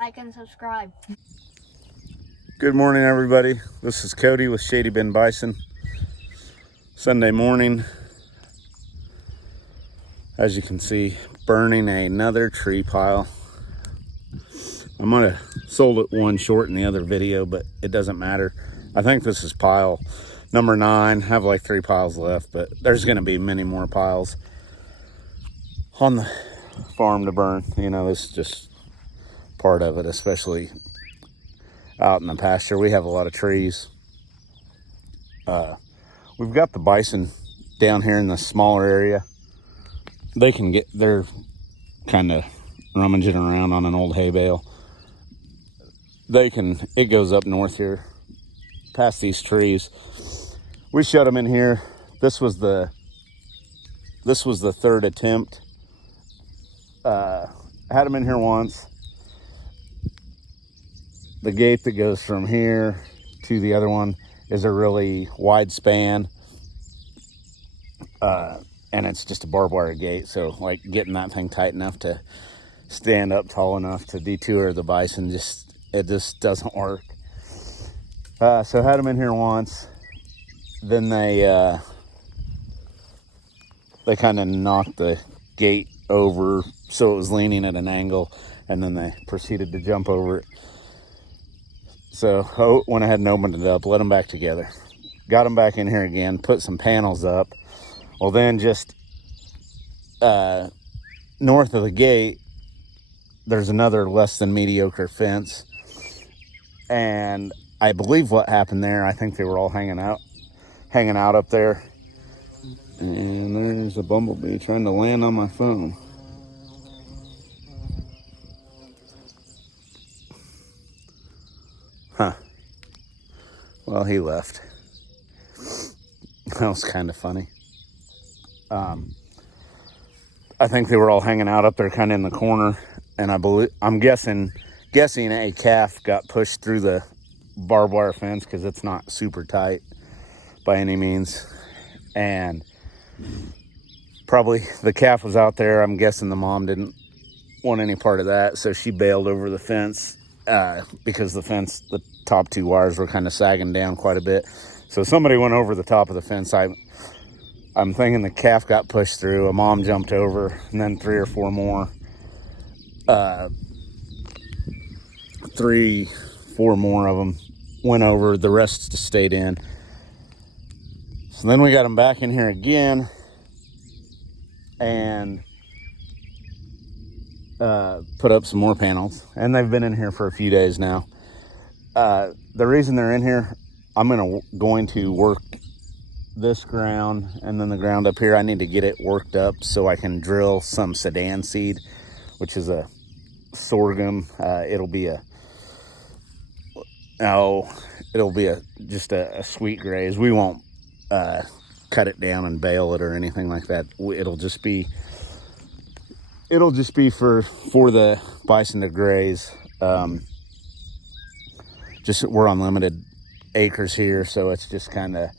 like and subscribe. Good morning, everybody. This is Cody with Shady Bend Bison. Sunday morning, as you can see, burning another tree pile. I might have sold it one short in the other video, but it doesn't matter. I think this is pile number 9. I have like 3 piles left, but there's going to be many more piles on the farm to burn. You know, this is just part of it, especially out in the pasture. We have a lot of trees. We've got the bison down here in the smaller area. They're kind of rummaging around on an old hay bale. It goes up north here, past these trees. We shut them in here. This was the 3rd attempt. Had them in here once. The gate that goes from here to the other one is a really wide span. And it's just a barbed wire gate. So like getting that thing tight enough to stand up tall enough to detour the bison, it just doesn't work. So had them in here once. Then they kind of knocked the gate over so it was leaning at an angle, and then they proceeded to jump over it. So I went ahead and opened it up, let them back together, got them back in here again, put some panels up. Well, then just north of the gate, there's another less than mediocre fence. And I believe what happened there, I think they were all hanging out up there. And there's a bumblebee trying to land on my phone. Huh. Well, he left. That was kind of funny. I think they were all hanging out up there kind of in the corner. And I'm guessing a calf got pushed through the barbed wire fence because it's not super tight by any means. And probably the calf was out there. I'm guessing the mom didn't want any part of that, so she bailed over the fence because the top 2 wires were kind of sagging down quite a bit. So somebody went over the top of the fence. I'm thinking the calf got pushed through, a mom jumped over, and then 3 or 4 more. 3, 4 more of them went over. The rest just stayed in. So then we got them back in here again and put up some more panels. And they've been in here for a few days now. The reason they're in here, I'm going to work this ground and then the ground up here. I need to get it worked up so I can drill some Sudan seed, which is a sorghum. It'll be just a sweet graze. We won't cut it down and bale it or anything like that. It'll just be for the bison to graze. We're on limited acres here, so it's just kind of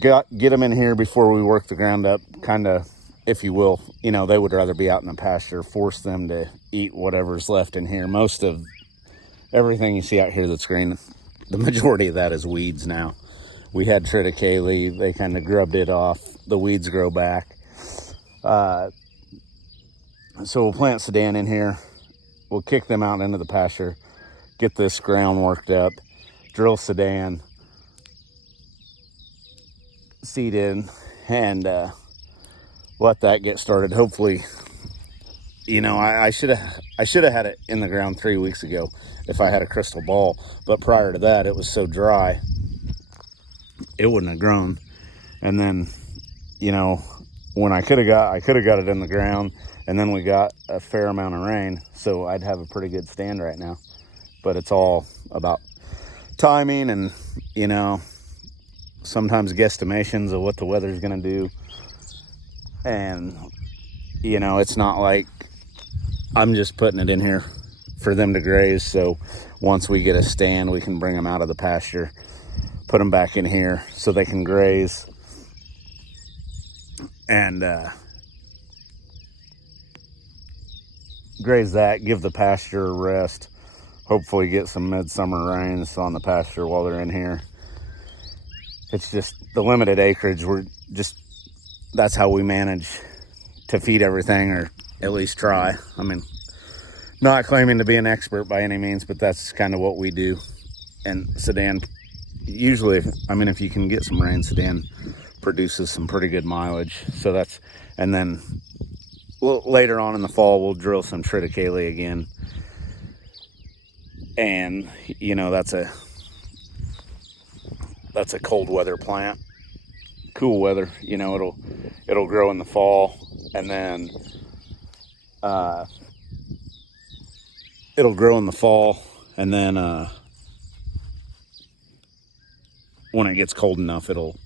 get them in here before we work the ground up, kind of, if you will. You know, they would rather be out in the pasture. Force them to eat whatever's left in here. Most of everything you see out here that's green, the majority of that is weeds now. We had triticale, they kind of grubbed it off. The weeds grow back. So we'll plant Sudan in here. We'll kick them out into the pasture, get this ground worked up, drill Sudan seed in, and let that get started. Hopefully, you know, I should have had it in the ground 3 weeks ago if I had a crystal ball. But prior to that, it was so dry, it wouldn't have grown. And then, you know, when I could have got it in the ground, and then we got a fair amount of rain, so I'd have a pretty good stand right now. But it's all about timing and, you know, sometimes guesstimations of what the weather's going to do. And, you know, it's not like I'm just putting it in here for them to graze. So once we get a stand, we can bring them out of the pasture, put them back in here so they can graze. And graze that, give the pasture a rest, hopefully get some midsummer rains on the pasture while they're in here. It's just the limited acreage. That's how we manage to feed everything, or at least try. I mean, not claiming to be an expert by any means, but that's kind of what we do. And Sedan, usually, if you can get some rain, Sedan produces some pretty good mileage. So and then later on in the fall, we'll drill some triticale again. And, that's a cold weather plant. Cool weather, it'll grow in the fall, and then when it gets cold enough, it'll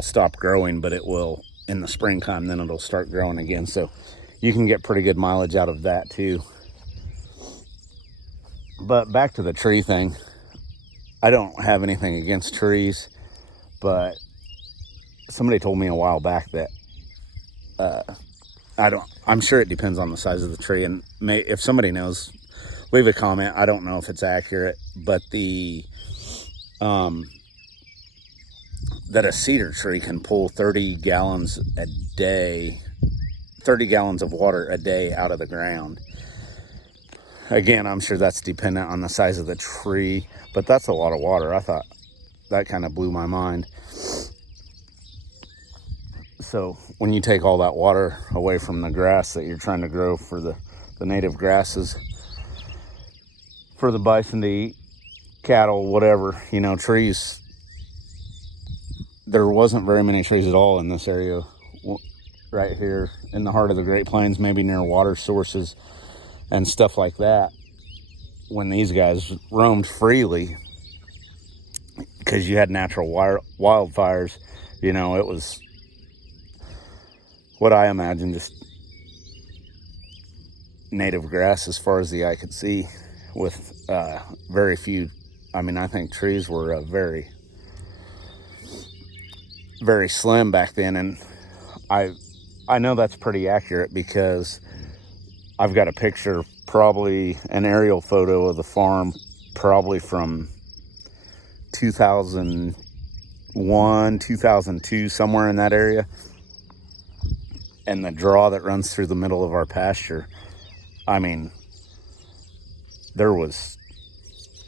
stop growing, but it will in the springtime, then it'll start growing again. So you can get pretty good mileage out of that too. But back to the tree thing, I don't have anything against trees, but somebody told me a while back that I'm sure it depends on the size of the tree, and if somebody knows, leave a comment. I don't know if it's accurate, but that a cedar tree can pull 30 gallons of water a day out of the ground. Again, I'm sure that's dependent on the size of the tree, but that's a lot of water. I thought that kind of blew my mind. So when you take all that water away from the grass that you're trying to grow for the native grasses for the bison to eat, cattle, whatever, trees, there wasn't very many trees at all in this area right here in the heart of the Great Plains, maybe near water sources and stuff like that. When these guys roamed freely, because you had natural wildfires, it was what I imagine just native grass as far as the eye could see, with very few. I think trees were very, very slim back then, and I know that's pretty accurate because I've got a picture, probably an aerial photo of the farm, probably from 2001, 2002, somewhere in that area. And the draw that runs through the middle of our pasture,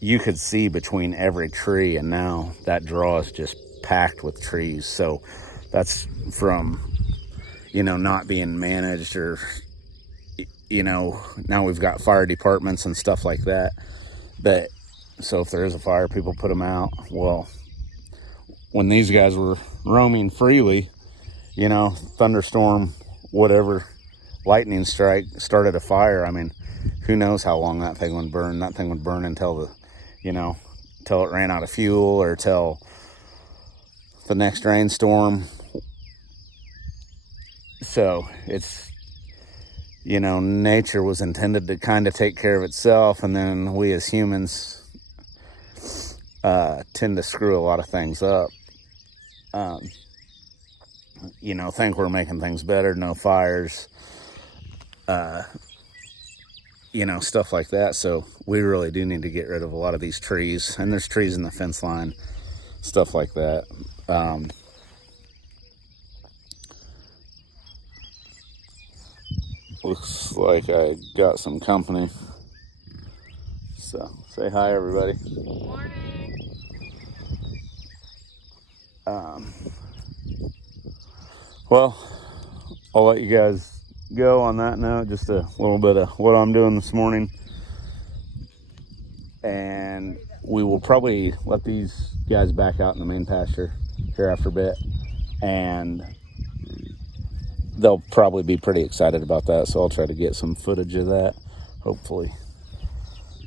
you could see between every tree, and now that draw is just packed with trees. So that's from, not being managed, or, now we've got fire departments and stuff like that. So if there is a fire, people put them out. Well, when these guys were roaming freely, thunderstorm, whatever, lightning strike, started a fire. Who knows how long that thing would burn. That thing would burn until till it ran out of fuel, or till the next rainstorm. So it's, nature was intended to kind of take care of itself, and then we as humans tend to screw a lot of things up. Think we're making things better, no fires, stuff like that. So we really do need to get rid of a lot of these trees, and there's trees in the fence line, stuff like that. Looks like I got some company. So say hi, everybody. Good morning. Well, I'll let you guys go on that note. Just a little bit of what I'm doing this morning, and we will probably let these guys back out in the main pasture here after a bit, and they'll probably be pretty excited about that. So I'll try to get some footage of that, hopefully.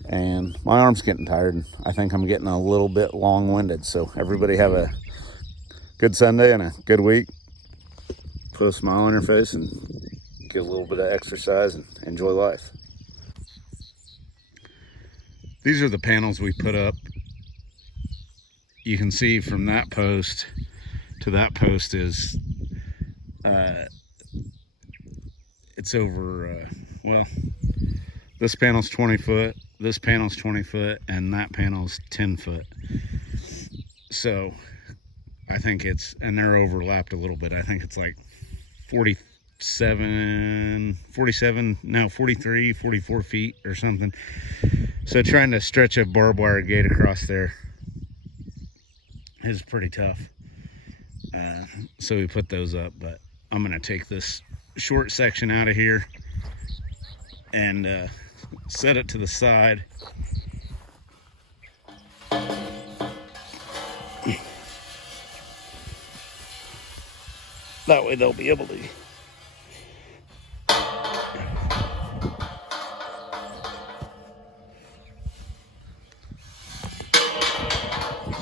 And my arm's getting tired, and I think I'm getting a little bit long-winded. So everybody have a good Sunday and a good week. Put a smile on your face and get a little bit of exercise and enjoy life. These are the panels we put up. You can see from that post to that post is it's over well, this panel's 20 foot, this panel's 20 foot, and that panel's 10 foot. So I think it's, and they're overlapped a little bit. I think it's like 43, 44 feet or something. So trying to stretch a barbed wire gate across there is pretty tough. So we put those up, but I'm gonna take this short section out of here and set it to the side. That way they'll be able to.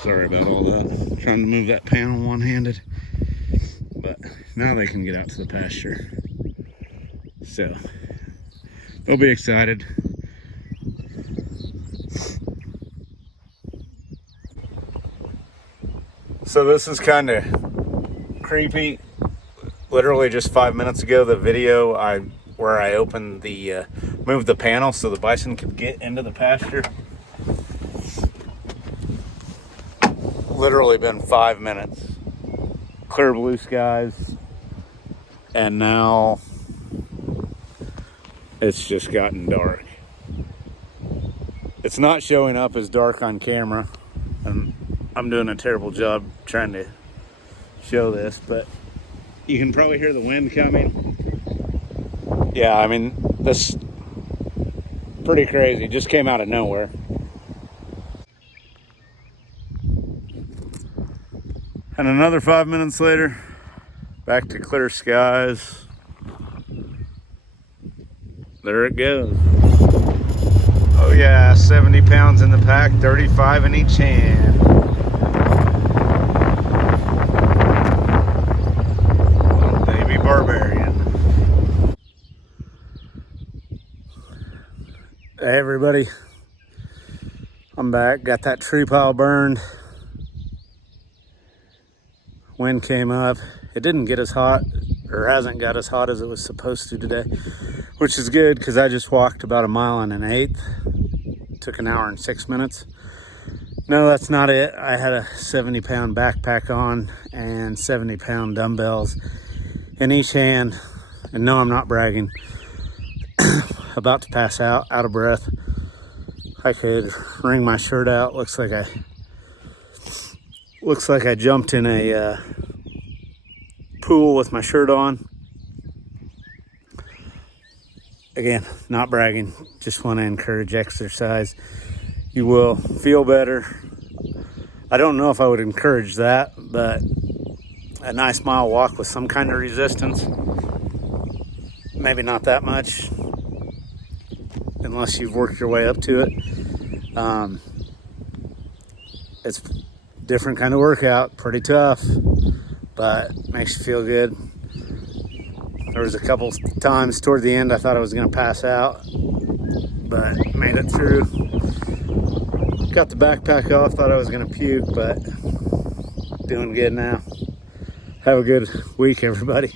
Sorry about all that. I'm trying to move that panel one-handed. But now they can get out to the pasture. So they'll be excited. So this is kind of creepy. Literally just 5 minutes ago, the video where I opened the moved the panel so the bison could get into the pasture. Literally been 5 minutes. Clear blue skies, and now it's just gotten dark. It's not showing up as dark on camera, and I'm doing a terrible job trying to show this, but you can probably hear the wind coming. Yeah, I mean, this pretty crazy. Just came out of nowhere. And another 5 minutes later, back to clear skies. There it goes. Oh yeah, 70 pounds in the pack, 35 in each hand. Baby barbarian. Hey everybody, I'm back. Got that tree pile burned. Wind came up. It didn't get as hot, or hasn't got as hot as it was supposed to today, which is good because I just walked about 1 1/8 miles. Took 1 hour and 6 minutes. No, that's not it. I had a 70-pound backpack on and 70-pound dumbbells in each hand. And no, I'm not bragging. About to pass out of breath. I could wring my shirt out. Looks like I jumped in a pool with my shirt on. Again, not bragging, just want to encourage exercise. You will feel better. I don't know if I would encourage that, but a nice mile walk with some kind of resistance, maybe not that much, unless you've worked your way up to it. It's a different kind of workout, pretty tough, but makes you feel good. There was a couple times toward the end I thought I was going to pass out, but made it through. Got the backpack off, thought I was going to puke, but doing good now. Have a good week, everybody.